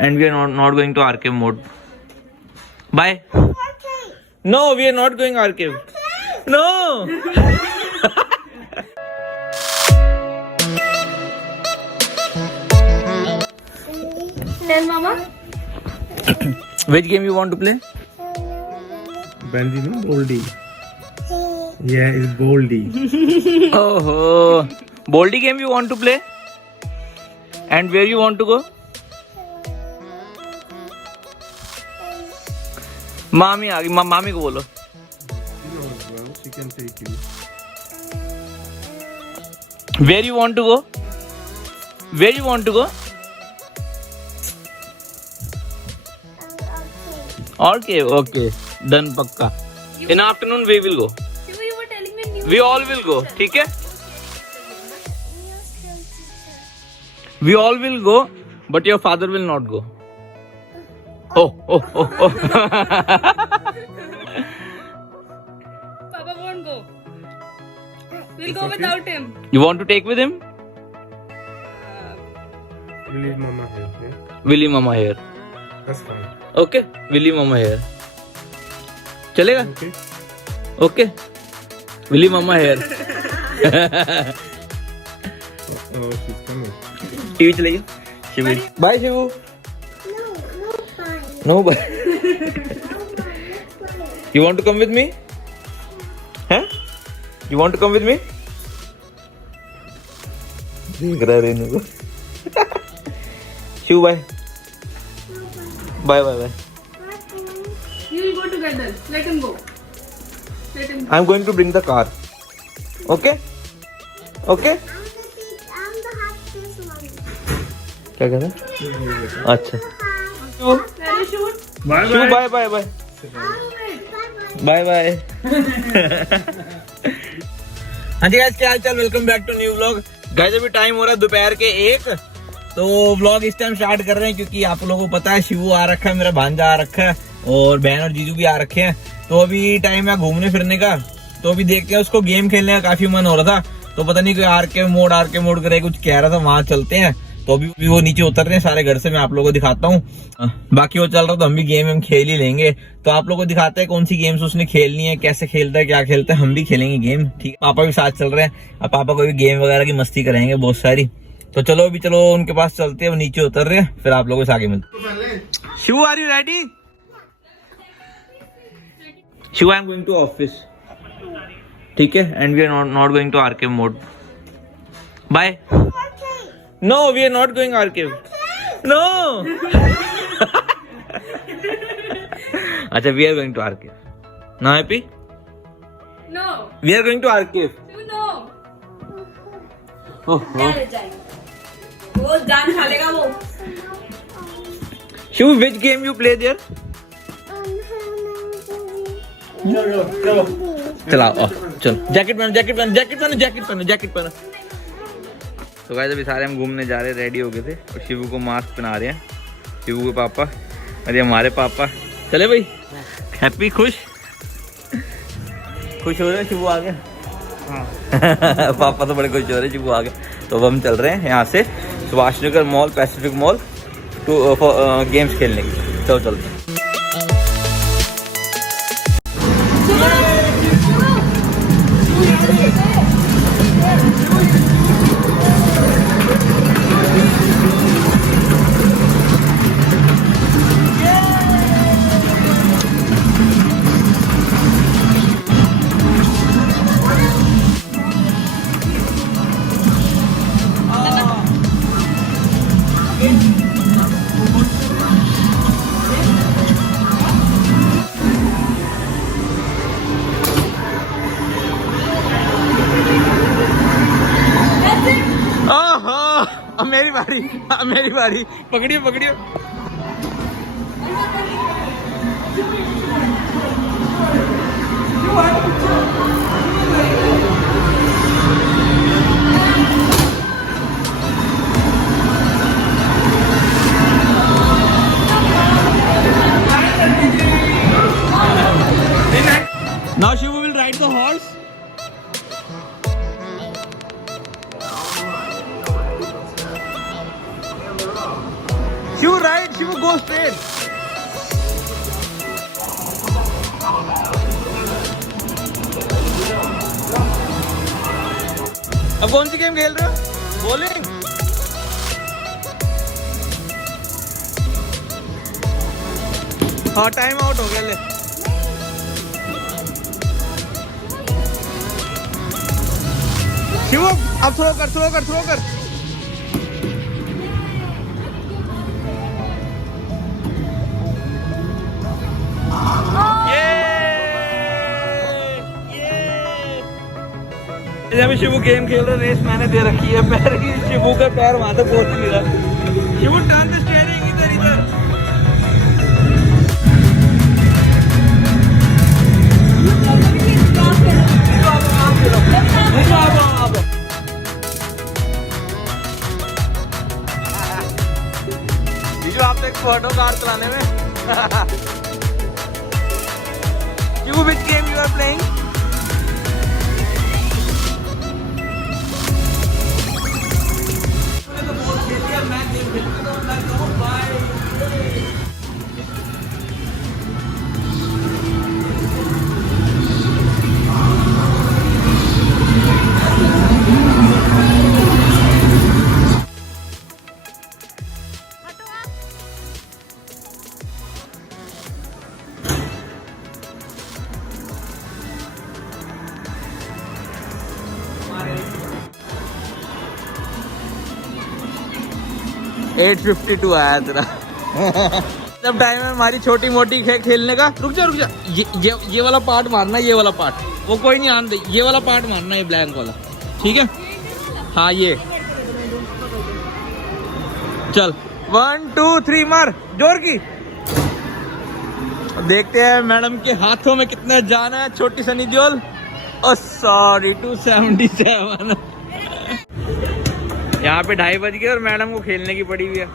and we are not going to arcade mode. Bye. No, we are not going arcade. No. Tell Mama. Which game you want to play? Bendy, no? Boldy. Yeah, it's Boldy. Oh, Boldy game you want to play? And where you want to go? मामी आ गई, मामी को बोलो. She knows well. She can take you. Where you want to go? Where you want to go? Okay, okay. Done पक्का. In afternoon we will go. Shivu, you were telling me new. We all will go. ठीक है? We all will go, but your father will not go. Oh. Papa won't go. We'll go without him. You want to take with him? You leave Mama here. Yeah? Willy Mama here. That's fine. Okay? Willy Mama here. चलेगा? Okay. Okay? Willy Mama here. Oh, she's coming. TV चलाइए. Shibu. Bye Shibu. No bye. You want to come with me? Huh? You want to come with me? देख रहा है रेनू को. Shibu bye. Bye. We will go together. Let him go. Let him go. I'm going to bring the car. Okay? Okay? क्या कह रहा है? अच्छा. Ready, shoot. Bye Shivu bye. bye. Bye. हाँ जी गाइस, क्या हाल चाल. Welcome back to new vlog. Guys अभी टाइम हो रहा है दोपहर के 1. तो व्लॉग इस टाइम स्टार्ट कर रहे हैं क्योंकि आप लोगों को पता है शिवू आ रखा है, मेरा भांजा आ रखा है और बहन और जीजू भी आ रखे हैं. तो अभी टाइम है घूमने फिरने का. तो अभी देखते हैं, उसको गेम खेलने का काफी मन हो रहा था. तो पता नहीं कोई आरके मोड करे कुछ कह रहा था, वहां चलते हैं. तो अभी वो नीचे उतर रहे हैं सारे घर से. मैं आप लोगों को दिखाता हूँ. बाकी वो चल रहा तो हम भी गेम खेल ही लेंगे. तो आप लोगों को दिखाते हैं कौन सी गेम्स उसने खेलनी है, कैसे खेलता है, क्या खेलता है. हम भी खेलेंगे गेम. ठीक है, पापा भी साथ चल रहे हैं. अब पापा को भी गेम वगैरह की मस्ती करेंगे बहुत सारी. तो चलो उनके पास चलते हैं. वो नीचे उतर रहे हैं, फिर आप लोगों से आगे मिलते. Shivu are you ready? Shivu I am going to office. ठीक है, and we are not going to arcade mode. Bye. No, we are not going arcade. No. अच्छा, we are going to arcade. Now happy? No. We are going to arcade. Shivu, no. Oh. वो जान खा लेगा वो. Shivu, which game you play there? चलाओ. चलो. Jacket पहनो. तो गाइस अभी सारे हम घूमने जा रहे हैं, रेडी हो गए थे और शिवू को मास्क पहना रहे हैं. शिवू के पापा और ये हमारे पापा. चले भाई. हैप्पी खुश हो रहे हैं. शिवू आ गया. पापा तो बड़े खुश हो रहे हैं, शिवू आ गया. तो अब हम चल रहे हैं यहाँ से Subhash Nagar mall, Pacific mall to games खेलने की. चलो चलते हैं. मेरी बारी. पकड़ियो. Now Shivu will ride the horse. Shivu ride. Shivu go straight. अब कौन सी गेम खेल रहे हो? बॉलिंग। हाँ टाइम आउट हो गया ले। शिवू अब थ्रो कर थ्रो कर थ्रो कर। जब शिवू गेम खेल रहे रेस मैंने दे रखी है पैर की। शिवू का पैर वहां तक पहुंच नहीं रहा। शिवू टर्न द स्टीयरिंग इधर इधर। जीजू आप तो एक्सपर्ट हो कार चलाने में। Shivu which game you are playing? At 52 आया तेरा। जब टाइम है हमारी छोटी मोटी खेलने का। रुक जा ये वाला पार्ट मारना, ये वाला पार्ट वो कोई नहीं आन दे। ये वाला पार्ट मारना, ये ब्लैंक वाला, ठीक है? हाँ ये चल 1 2 3 मार जोर की। देखते हैं मैडम के हाथों में कितना जाना है। छोटी सनी देओल। ओ सॉरी 277। यहाँ पे 2:30 बज गए और मैडम को खेलने की पड़ी हुई है।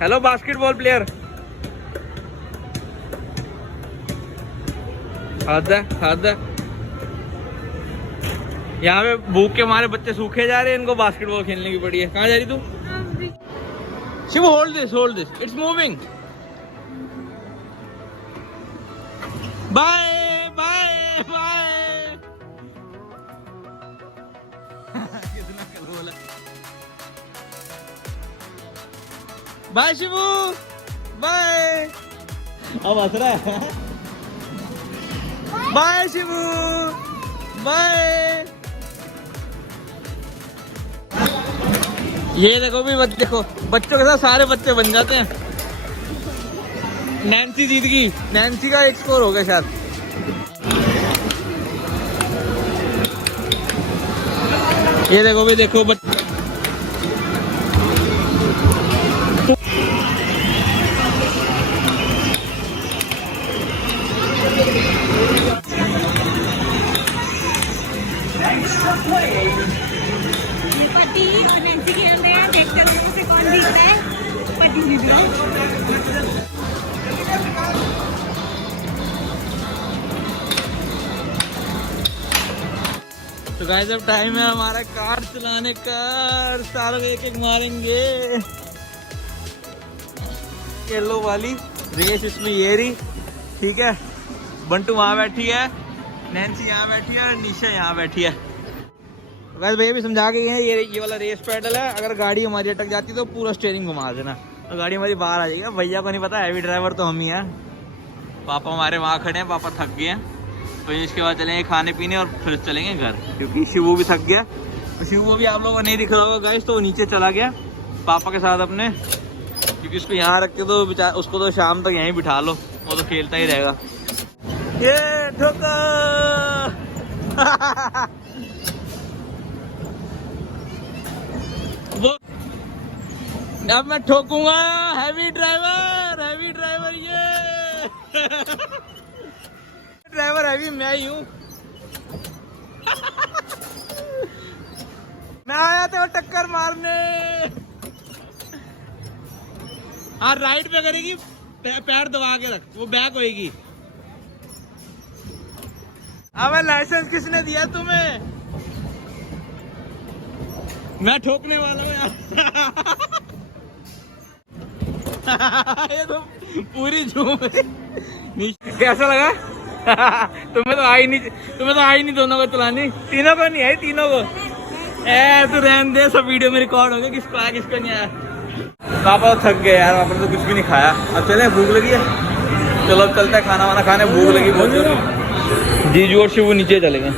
Hello basketball player. हद है। यहाँ पे भूख के मारे बच्चे सूखे जा रहे हैं, इनको बास्केटबॉल खेलने की पड़ी है। कहाँ जा रही तू? Shiv hold this it's moving. Bye bye bye. कितना कल बाय शिवू बाय। अब हंस रहा है। Bye Shivu bye. ये देखो भी देखो बच्चों के साथ सारे बच्चे बन जाते हैं। नैन्सी जीत गई। नैन्सी का 1 स्कोर हो गया शायद। ये देखो भी देखो ये पति और नैन्सी खेल रहे हैं। देखते हैं से कौन जीत रहा है। पति जीत रहा है। तो गाइस अब टाइम है हमारा कार चलाने का। सारों एक एक मारेंगे। येलो वाली रेस इसमें ये रही, ठीक है? बंटू वहां बैठी है, नैन्सी यहाँ बैठी है, निशा यहाँ बैठी है। गाइस भैया भी समझा के गए हैं ये वाला रेस पेडल है। अगर गाड़ी हमारी अटक जाती तो पूरा स्टीयरिंग घुमा देना तो गाड़ी हमारी बाहर आ जाएगी। भैया को नहीं पता, हैवी ड्राइवर तो हम ही हैं। पापा हमारे वहाँ खड़े हैं, पापा थक गए हैं। तो इसके बाद चलेंगे खाने पीने और फिर चलेंगे घर, क्योंकि शिवू भी थक गया। तो शिवू भी आप लोगों को नहीं दिख रहा होगा गाइस, तो वो नीचे चला गया पापा के साथ अपने, क्योंकि उसको यहाँ रख के तो उसको तो शाम तक यहीं बिठा लो, वो तो खेलता ही रहेगा। ये ठोका। वो अब मैं ठोकूंगा। हैवी ड्राइवर ये। ड्राइवर हैवी मैं ही हूँ। मैं आया था टक्कर मारने। हाँ राइट पे करेगी, पैर दबा के रख, वो बैक होएगी। अब लाइसेंस किसने दिया तुम्हें? मैं ठोकने वाला हूँ यार। ये तो पूरी झूम है। कैसा लगा? तुम्हें तो आई नहीं दोनों को चलानी, तीनों को नहीं आई, तीनों को। ए तू रहने दे, सब वीडियो में रिकॉर्ड हो गया, किसको आया किसको नहीं आया। पापा तो थक गए यार, पापा ने तो कुछ भी नहीं खाया। अब चले, भूख लगी है, चलो अब चलते हैं खाना वाना खाने, भूख लगी बहुत जोर। जीजू और शिवू नीचे चले गए।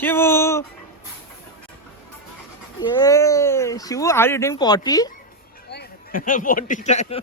शिवू, ये Shivu are you doing potty? Potty time.